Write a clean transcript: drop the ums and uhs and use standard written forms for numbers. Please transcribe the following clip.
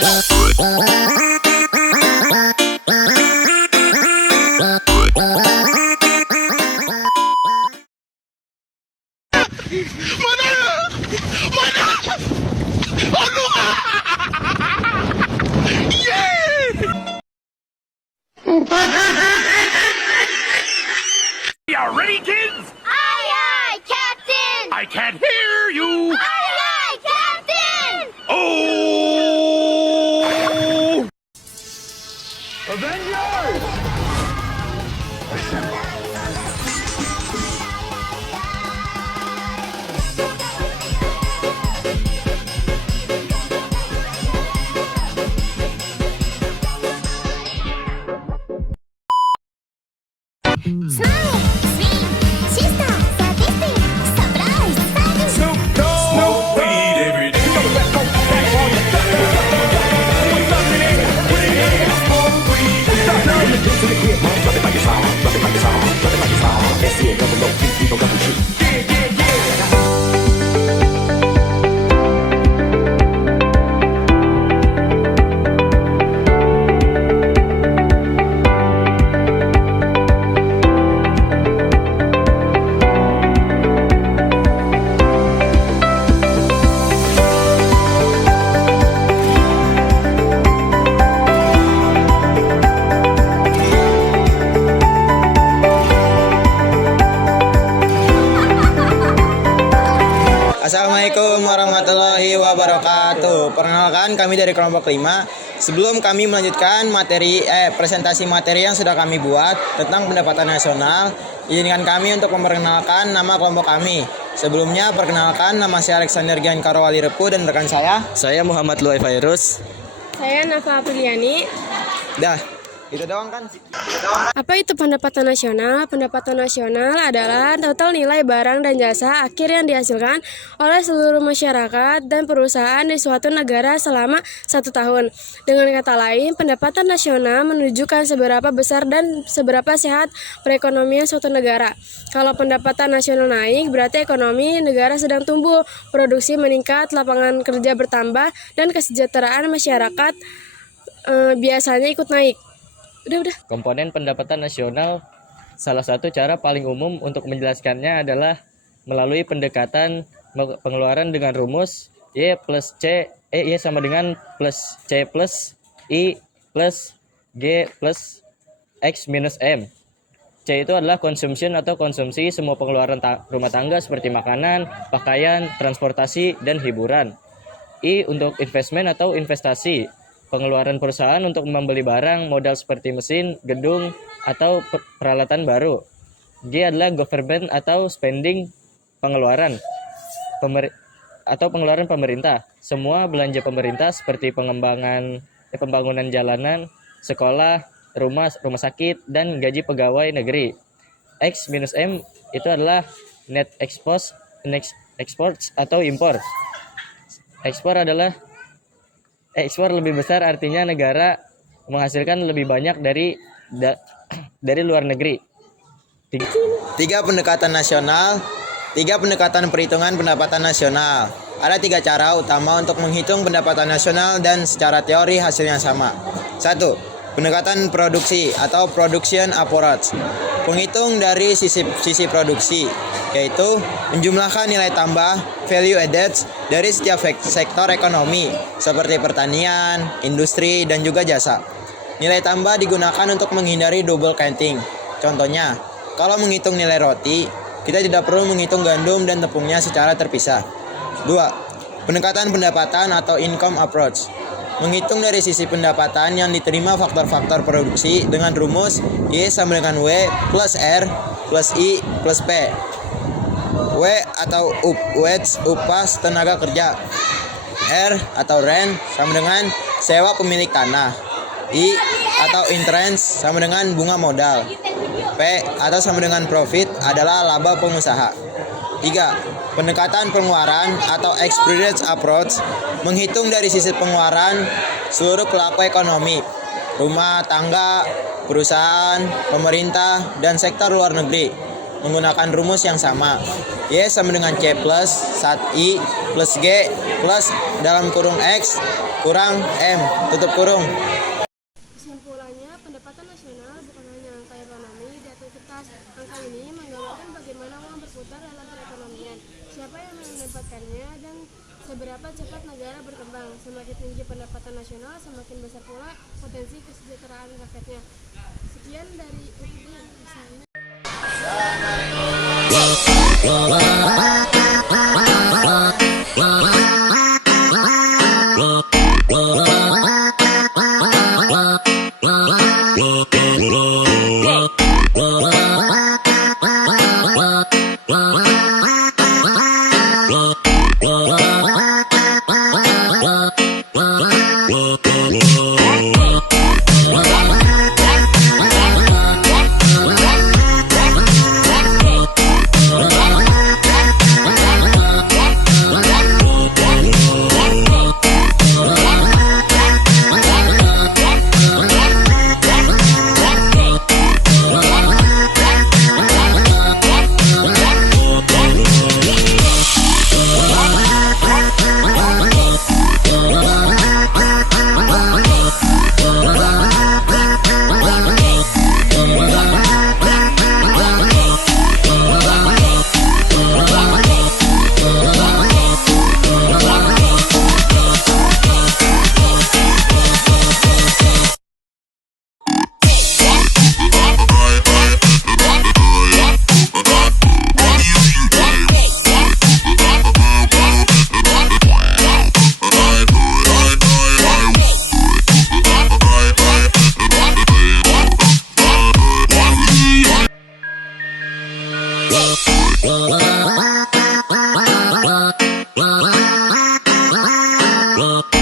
You ready, kids? Aye, aye, Captain! I can't hear you. Aye, aye, Captain! Oh! Avengers! Smile, swing, sister, sadistic, surprise, sadistic. Smoke weed every day. Assalamualaikum warahmatullahi wabarakatuh. Perkenalkan, kami dari kelompok 5. Sebelum kami melanjutkan presentasi materi yang sudah kami buat tentang pendapatan nasional, izinkan kami untuk memperkenalkan nama kelompok kami. Sebelumnya, perkenalkan, nama saya Alexander Gian Karowali Repu dan rekan saya Muhammad Luai Virus. Saya Nafa Apriliani. Dah, itu doang kan? Apa itu pendapatan nasional? Pendapatan nasional adalah total nilai barang dan jasa akhir yang dihasilkan oleh seluruh masyarakat dan perusahaan di suatu negara selama 1 tahun. Dengan kata lain, pendapatan nasional menunjukkan seberapa besar dan seberapa sehat perekonomian suatu negara. Kalau pendapatan nasional naik, berarti ekonomi negara sedang tumbuh, produksi meningkat, lapangan kerja bertambah, dan kesejahteraan masyarakat biasanya ikut naik. Udah. Komponen pendapatan nasional, salah satu cara paling umum untuk menjelaskannya adalah melalui pendekatan pengeluaran dengan rumus Y sama dengan plus C plus I plus G plus X minus M. C itu adalah consumption atau konsumsi semua pengeluaran rumah tangga seperti makanan, pakaian, transportasi, dan hiburan. I untuk investment atau investasi, pengeluaran perusahaan untuk membeli barang, modal seperti mesin, gedung, atau peralatan baru. G adalah government atau spending, pengeluaran pengeluaran pemerintah. Semua belanja pemerintah seperti pembangunan jalanan, sekolah, rumah sakit, dan gaji pegawai negeri. X minus M itu adalah net exports atau impor. Ekspor lebih besar, artinya negara menghasilkan lebih banyak dari luar negeri. 3 pendekatan nasional, 3 pendekatan perhitungan pendapatan nasional. Ada 3 cara utama untuk menghitung pendapatan nasional dan secara teori hasilnya sama. 1. Pendekatan produksi atau production approach. Penghitung dari sisi produksi, yaitu menjumlahkan nilai tambah value added dari setiap sektor ekonomi seperti pertanian, industri, dan juga jasa. Nilai tambah digunakan untuk menghindari double counting. Contohnya, kalau menghitung nilai roti, kita tidak perlu menghitung gandum dan tepungnya secara terpisah. 2. Pendekatan pendapatan atau income approach. Menghitung dari sisi pendapatan yang diterima faktor-faktor produksi dengan rumus Y sama dengan W plus R plus I plus P. W atau wage, upah tenaga kerja. R atau rent sama dengan sewa pemilik tanah. I atau interest sama dengan bunga modal. P atau sama dengan profit adalah laba pengusaha. 3. Pendekatan pengeluaran atau expenditure approach. Menghitung dari sisi pengeluaran seluruh pelaku ekonomi, rumah tangga, perusahaan, pemerintah, dan sektor luar negeri. menggunakan rumus yang sama. Y sama dengan C plus saat I plus G plus dalam kurung X kurang M tutup kurung. Kesimpulannya, pendapatan nasional bukan hanya angka ekonomi di atas kertas. Angka ini menggambarkan bagaimana uang berputar dalam perekonomian, siapa yang mendapatkannya, dan seberapa cepat negara berkembang. Semakin tinggi pendapatan nasional, semakin besar pula potensi kesejahteraan rakyatnya. Sekian dari UPI. Well,